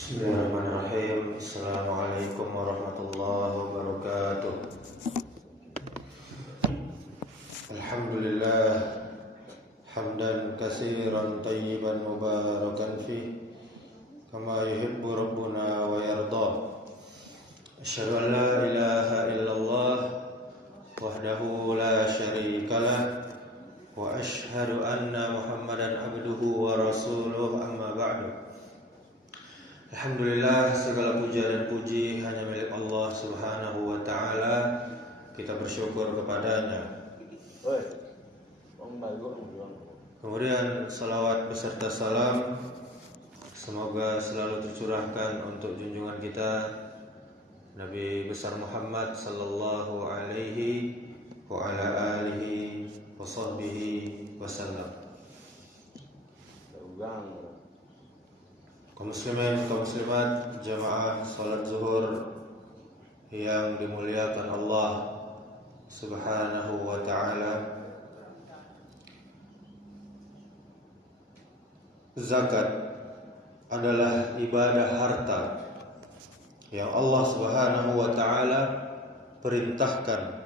Bismillahirrahmanirrahim. Assalamualaikum warahmatullahi wabarakatuh. Alhamdulillah hamdan katsiran tayyiban mubarakan fih kama yuhibbu rabbuna wa yarda. Asyhadu an la ilaha illallah wahdahu la syarikalah wa asyhadu anna Muhammadan abduhu wa rasuluh, amma ba'du. Alhamdulillah, segala puja dan puji hanya milik Allah Subhanahu wa ta'ala. Kita bersyukur kepadanya. Kemudian salawat beserta salam semoga selalu tercurahkan untuk junjungan kita Nabi besar Muhammad sallallahu alaihi wa ala alihi wa sahbihi wasallam. Kaum muslimin, kaum muslimat, jamaah salat zuhur yang dimuliakan Allah Subhanahu wa ta'ala. Zakat adalah ibadah harta yang Allah Subhanahu wa ta'ala perintahkan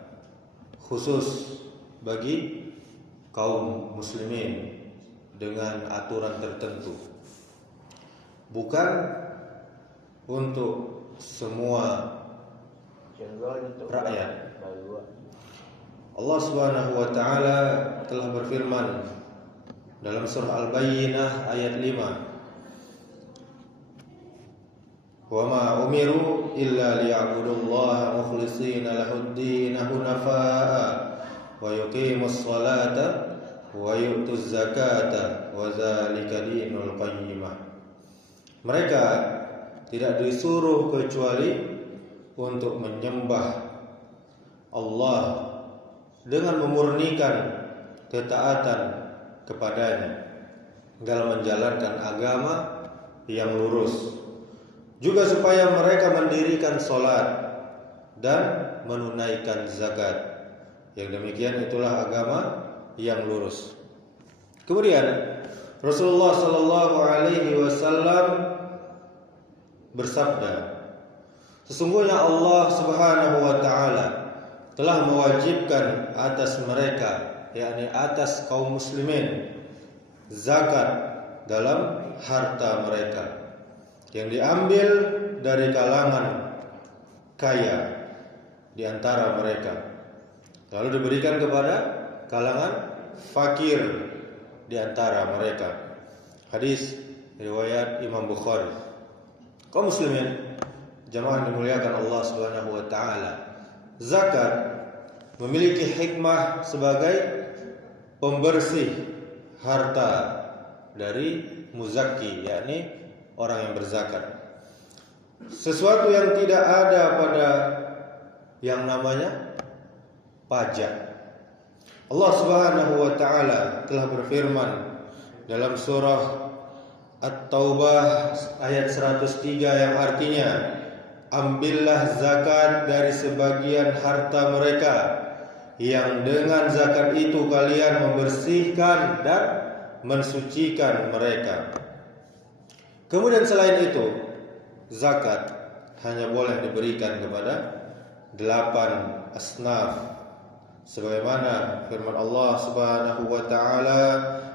khusus bagi kaum muslimin dengan aturan tertentu, bukan untuk semua rakyat. Allah Subhanahu wa ta'ala telah berfirman dalam surah Al-Bayyinah ayat 5, "Wa ma umiru illa liya'budullaha mukhlishina lahud-din hunafa'a wa yuqimus salata wa yu'tuz zakata wa dzalika dinul qayyimah." Mereka tidak disuruh kecuali untuk menyembah Allah dengan memurnikan ketaatan kepadanya dalam menjalankan agama yang lurus, juga supaya mereka mendirikan salat dan menunaikan zakat. Yang demikian itulah agama yang lurus. Kemudian Rasulullah sallallahu alaihi wasallam bersabda, sesungguhnya Allah Subhanahu wa ta'ala telah mewajibkan atas mereka, yakni atas kaum muslimin, zakat dalam harta mereka yang diambil dari kalangan kaya di antara mereka, lalu diberikan kepada kalangan fakir di antara mereka. Hadis riwayat Imam Bukhari. Kaum muslimin, jamaah dimuliakan Allah Subhanahu wa ta'ala, zakat memiliki hikmah sebagai pembersih harta dari muzakki, yakni orang yang berzakat. Sesuatu yang tidak ada pada yang namanya pajak. Allah Subhanahu wa ta'ala telah berfirman dalam surah At-Taubah ayat 103 yang artinya, ambillah zakat dari sebagian harta mereka, yang dengan zakat itu kalian membersihkan dan mensucikan mereka. Kemudian selain itu, zakat hanya boleh diberikan kepada 8 asnaf, sebagaimana firman Allah Subhanahu wa ta'ala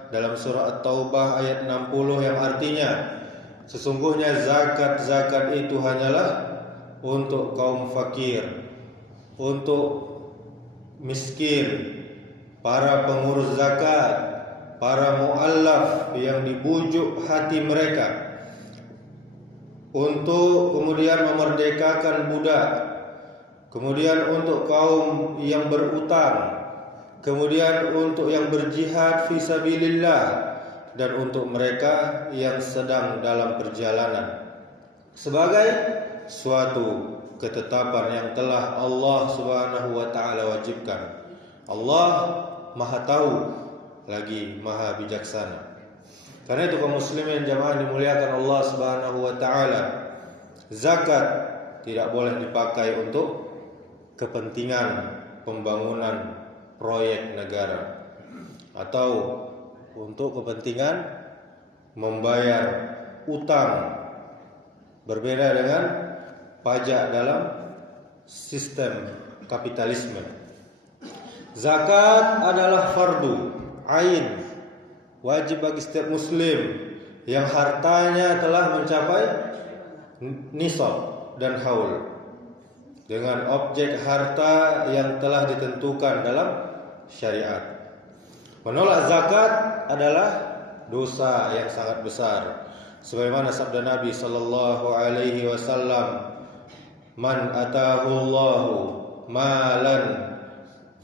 dalam surah At-Taubah ayat 60 yang artinya, sesungguhnya zakat itu hanyalah untuk kaum fakir, untuk miskin, para pengurus zakat, para muallaf yang dibujuk hati mereka, untuk kemudian memerdekakan budak, kemudian untuk kaum yang berutang, kemudian untuk yang berjihad fisabilillah, dan untuk mereka yang sedang dalam perjalanan, sebagai suatu ketetapan yang telah Allah Subhanahu wa ta'ala wajibkan. Allah Maha tahu lagi Maha bijaksana. Karena itu kaum muslimin jamaah dimuliakan Allah Subhanahu wa ta'ala, zakat tidak boleh dipakai untuk kepentingan pembangunan proyek negara atau untuk kepentingan membayar utang berbeda dengan pajak dalam sistem kapitalisme. Zakat adalah fardu ain, wajib bagi setiap muslim yang hartanya telah mencapai nisab dan haul, dengan objek harta yang telah ditentukan dalam syariat. Menolak zakat adalah dosa yang sangat besar, sebagaimana sabda Nabi sallallahu alaihi wasallam, "Man atahu Allahu malan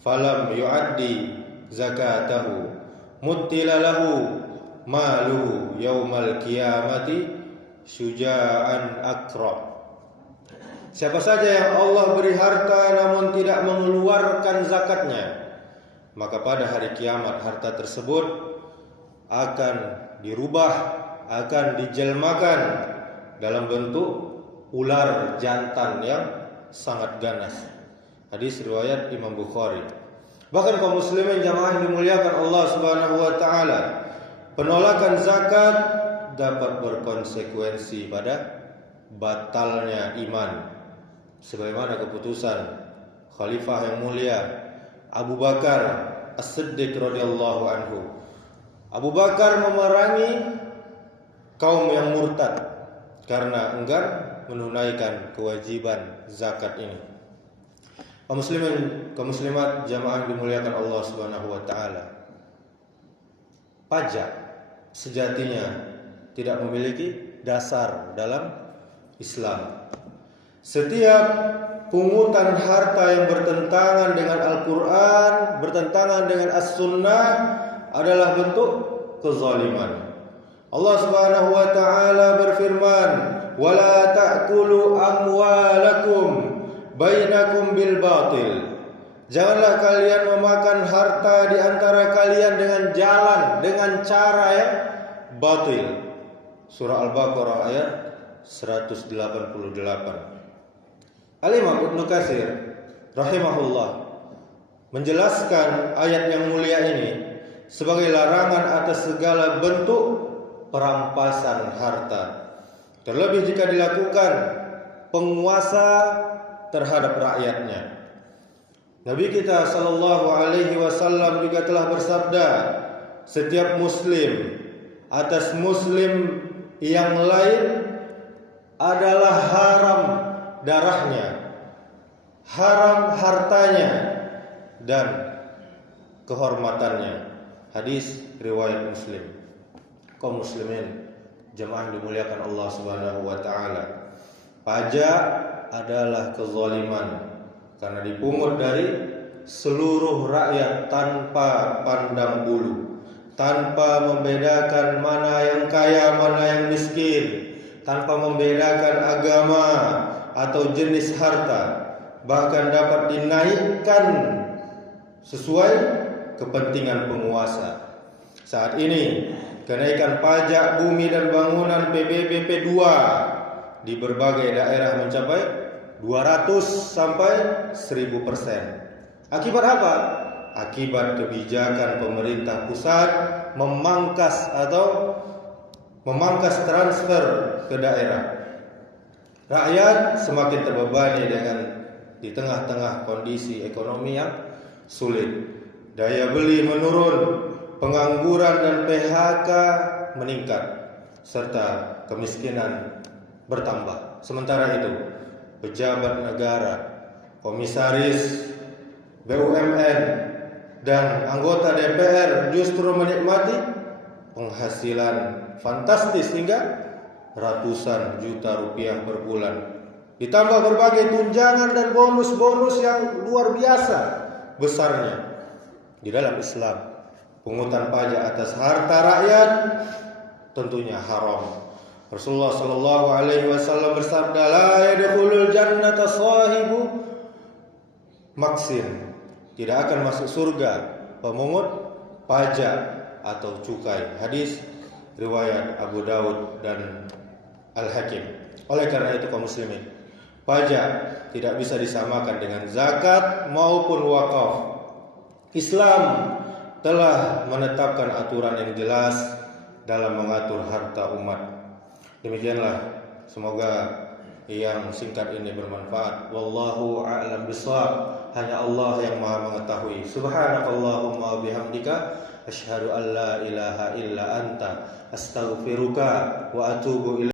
falam yu'addi zakatahu muttila lahu maluhu yaumal qiyamati syuja'an akra." Siapa saja yang Allah beri harta namun tidak mengeluarkan zakatnya, maka pada hari kiamat harta tersebut akan dirubah, akan dijelmakan dalam bentuk ular jantan yang sangat ganas. Hadis riwayat Imam Bukhari. Bahkan kaum muslimin jamaah yang dimuliakan Allah Subhanahu wa taala, penolakan zakat dapat berkonsekuensi pada batalnya iman, sebagaimana keputusan Khalifah yang mulia Abu Bakar As-Siddiq radhiyallahu anhu. Abu Bakar memerangi kaum yang murtad karena enggan menunaikan kewajiban zakat ini. Kaum muslimin, kaum muslimat jamaah dimuliakan Allah Subhanahu wa taala, pajak sejatinya tidak memiliki dasar dalam Islam. Setiap pungutan harta yang bertentangan dengan Al-Quran, bertentangan dengan As-Sunnah adalah bentuk kezaliman. Allah Subhanahu wa taala berfirman, "Wala ta'kulu amwalakum bainakum bil batil." Janganlah kalian memakan harta di antara kalian dengan cara yang batil. Surah Al-Baqarah ayat 188. Al-Imam Ibnu Katsir rahimahullah menjelaskan ayat yang mulia ini sebagai larangan atas segala bentuk perampasan harta, terlebih jika dilakukan penguasa terhadap rakyatnya. Nabi kita sallallahu alaihi wasallam juga telah bersabda, setiap muslim atas muslim yang lain adalah haram darahnya, haram hartanya dan kehormatannya. Hadis riwayat Muslim. Kaum muslimin jemaah dimuliakan Allah Subhanahu wa taala, pajak adalah kezaliman karena dipungut dari seluruh rakyat tanpa pandang bulu, tanpa membedakan mana yang kaya, mana yang miskin, tanpa membedakan agama atau jenis harta, bahkan dapat dinaikkan sesuai kepentingan penguasa. Saat ini kenaikan pajak bumi dan bangunan PBB P2 di berbagai daerah mencapai 200 sampai 1000%. Akibat apa? Akibat kebijakan pemerintah pusat memangkas transfer ke daerah. Rakyat semakin terbebani di tengah-tengah kondisi ekonomi yang sulit. Daya beli menurun, pengangguran dan PHK meningkat, serta kemiskinan bertambah. Sementara itu, pejabat negara, komisaris BUMN dan anggota DPR justru menikmati penghasilan fantastis hingga ratusan juta rupiah per bulan, ditambah berbagai tunjangan dan bonus-bonus yang luar biasa besarnya. Di dalam Islam, pungutan pajak atas harta rakyat tentunya haram. Rasulullah sallallahu alaihi wasallam bersabda, "La yadkhulul jannata sahibu maksin." Tidak akan masuk surga pemungut pajak atau cukai. Hadis riwayat Abu Daud dan Al-Hakim. Oleh karena itu kaum muslimin, pajak tidak bisa disamakan dengan zakat maupun wakaf. Islam telah menetapkan aturan yang jelas dalam mengatur harta umat. Demikianlah Semoga yang singkat ini bermanfaat. Wallahu a'lam bishawab. Hanya Allah yang Maha mengetahui. Subhanakallahumma wa bihamdika asyhadu an la ilaha illa anta astaghfiruka wa atubu ilaik.